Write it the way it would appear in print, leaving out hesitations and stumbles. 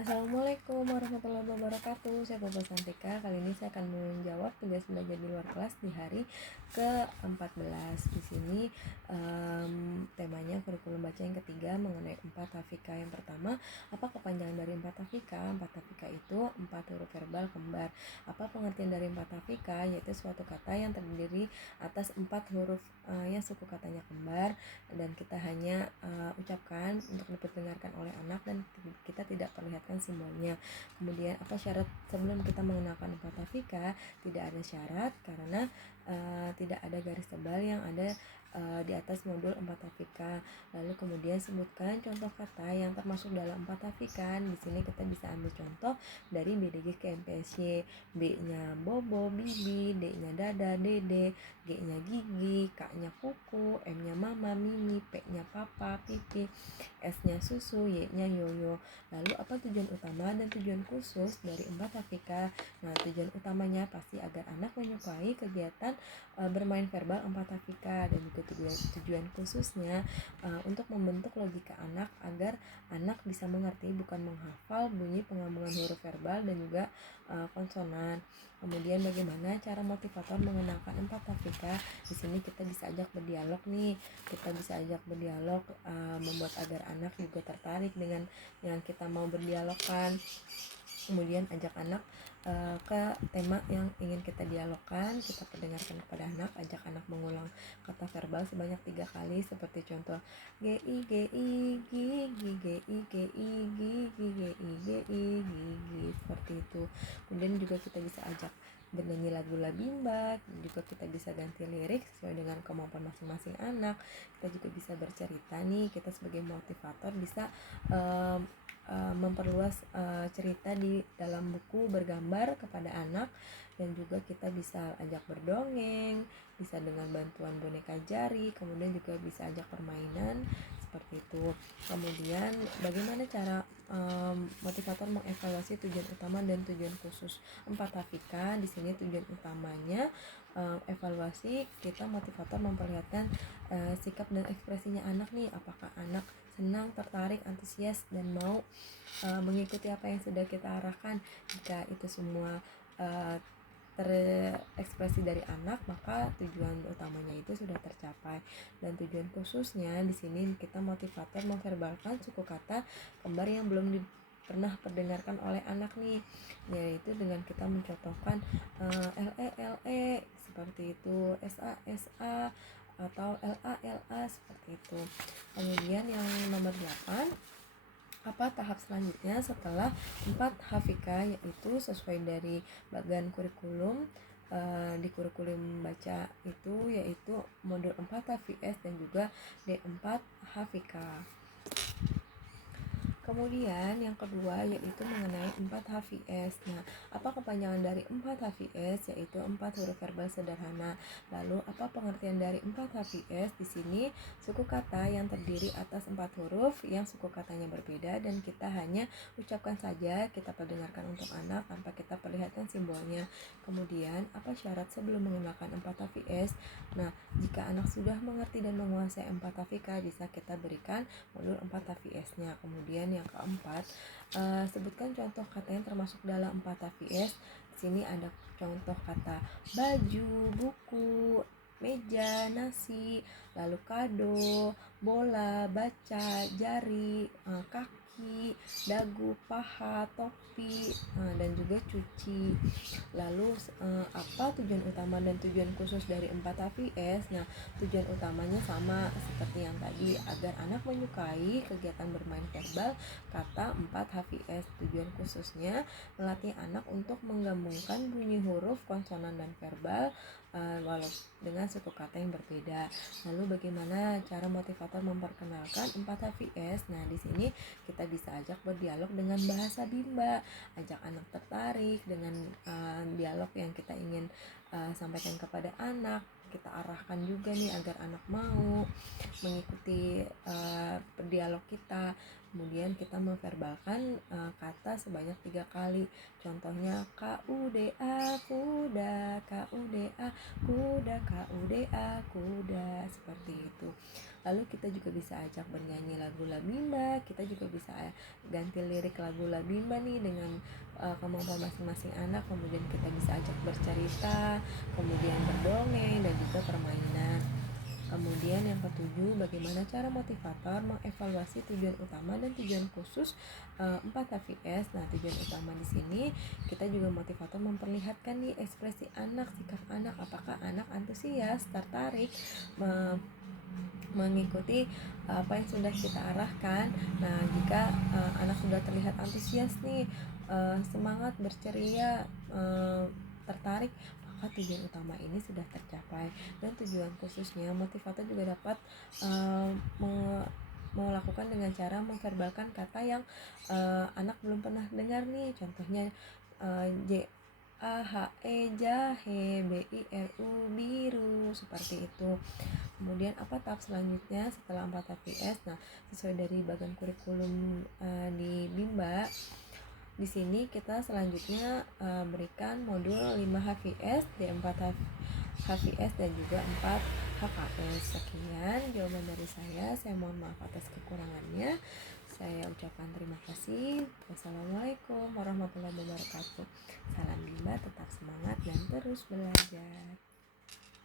Assalamualaikum warahmatullahi wabarakatuh. Saya Bapak Santika. Kali ini saya akan menjawab tugas belajar di luar kelas di hari ke-14. Di sini temanya kurikulum baca yang ketiga mengenai 4 hafika. Yang pertama, apa kepanjangan dari 4 hafika? 4 hafika itu 4 huruf verbal kembar. Apa pengertian dari 4 hafika? Yaitu suatu kata yang terdiri atas 4 huruf yang suku katanya kembar dan kita hanya ucapkan untuk diperdengarkan oleh anak dan kita tidak perlihatkan simbolnya. Kemudian apa syarat sebelum kita mengenalkan 4 hafika? Tidak ada syarat karena tidak ada garis tebal yang ada di atas modul 4 hafika. Lalu kemudian sebutkan contoh kata yang termasuk dalam 4 hafika. Di sini kita bisa ambil contoh dari BDG ke MPSY. B-nya bobo, bibi, D-nya dada, dede, G-nya gigi, K-nya kuku, M-nya mama, mimi, P-nya papa, pipi, S-nya susu, Y-nya yoyo. Lalu apa tujuan utama dan tujuan khusus dari 4 hafika? Nah, tujuan utamanya pasti agar anak menyukai kegiatan bermain verbal 4 hafika, dan juga tujuan khususnya untuk membentuk logika anak agar anak bisa mengerti bukan menghafal bunyi penggabungan huruf verbal dan juga konsonan. Kemudian bagaimana cara motivator mengenalkan 4 hafika? Di sini kita bisa ajak berdialog nih. Kita bisa ajak berdialog membuat agar anak juga tertarik dengan yang kita mau berdialogkan. Kemudian ajak anak ke tema yang ingin kita dialogkan, kita perdengarkan kepada anak, ajak anak mengulang kata verbal sebanyak 3 kali seperti contoh GI GI gigi GI GI gigi GI GI gigi, seperti itu. Kemudian juga kita bisa ajak bernyanyi lagu Labimba, juga kita bisa ganti lirik sesuai dengan kemampuan masing-masing anak. Kita juga bisa bercerita nih, kita sebagai motivator bisa memperluas cerita di dalam buku bergambar kepada anak, dan juga kita bisa ajak berdongeng, bisa dengan bantuan boneka jari, kemudian juga bisa ajak permainan seperti itu. Kemudian bagaimana cara motivator mengevaluasi tujuan utama dan tujuan khusus 4 hafika? Di sini tujuan utamanya evaluasi, kita motivator memperlihatkan sikap dan ekspresinya anak nih, apakah anak senang, tertarik, antusias, dan mau mengikuti apa yang sudah kita arahkan. Jika itu semua terekspresi dari anak, maka tujuan utamanya itu sudah tercapai. Dan tujuan khususnya di sini kita motivator memverbalkan suku kata kembar yang belum pernah terdengarkan oleh anak nih, yaitu dengan kita mencontohkan le seperti itu, sa atau la seperti itu. Kemudian yang nomor 8, apa tahap selanjutnya setelah 4 hafika, yaitu sesuai dari bagian kurikulum di kurikulum baca itu, yaitu modul 4 HVS dan juga D4 hafika. Kemudian yang kedua yaitu mengenai 4 HVS. Nah, apa kepanjangan dari 4 HVS? Yaitu 4 huruf verbal sederhana. Lalu apa pengertian dari 4 HVS? Di sini suku kata yang terdiri atas 4 huruf yang suku katanya berbeda dan kita hanya ucapkan saja, kita perdengarkan untuk anak tanpa kita perlihatkan simbolnya. Kemudian apa syarat sebelum menggunakan 4 HVS? Nah, jika anak sudah mengerti dan menguasai 4 hafika, bisa kita berikan modul 4 HVS-nya. Kemudian yang keempat, sebutkan contoh kata yang termasuk dalam 4 HVS. Di sini ada contoh kata baju, buku, meja, nasi, lalu kado, bola, baca, jari, kaki, dagu, paha, topi, dan juga cuci. Lalu apa tujuan utama dan tujuan khusus dari 4 HVS? Nah, tujuan utamanya sama seperti yang tadi, agar anak menyukai kegiatan bermain verbal kata 4 HVS. Tujuan khususnya melatih anak untuk menggabungkan bunyi huruf, konsonan, dan verbal walau dengan suku kata yang berbeda. Lalu bagaimana cara motivator memperkenalkan 4 HVS? Nah, di sini kita bisa ajak berdialog dengan bahasa Bimba, ajak anak tertarik dengan dialog yang kita ingin sampaikan kepada anak. Kita arahkan juga nih agar anak mau mengikuti berdialog kita. Kemudian kita memverbalkan kata sebanyak 3 kali. Contohnya KUDA kuda, KUDA kuda, KUDA kuda, seperti itu. Lalu kita juga bisa ajak bernyanyi lagu Labimba. Kita juga bisa ganti lirik lagu Labimba nih dengan kemampuan masing-masing anak. Kemudian kita bisa ajak bercerita, kemudian berdongeng, dan juga permainan. Kemudian yang ketujuh, bagaimana cara motivator mengevaluasi tujuan utama dan tujuan khusus 4HVS. Nah, tujuan utama di sini kita juga motivator memperlihatkan nih ekspresi anak, sikap anak, apakah anak antusias, tertarik mengikuti apa yang sudah kita arahkan. Nah, jika anak sudah terlihat antusias nih, semangat, berceria, tertarik, maka tujuan utama ini sudah tercapai. Dan tujuan khususnya motivator juga dapat melakukan dengan cara memverbalkan kata yang anak belum pernah dengar nih. Contohnya JAHE jahe, BIRU biru, seperti itu. Kemudian apa tahap selanjutnya setelah 4 HVS? Nah, sesuai dari bagian kurikulum di Bimba, di sini kita selanjutnya berikan modul 5 HVS, D4 HVS, dan juga 4 HKS. Sekian jawaban dari saya mohon maaf atas kekurangannya. Saya ucapkan terima kasih. Wassalamualaikum warahmatullahi wabarakatuh. Salam Bimba, tetap semangat dan terus belajar.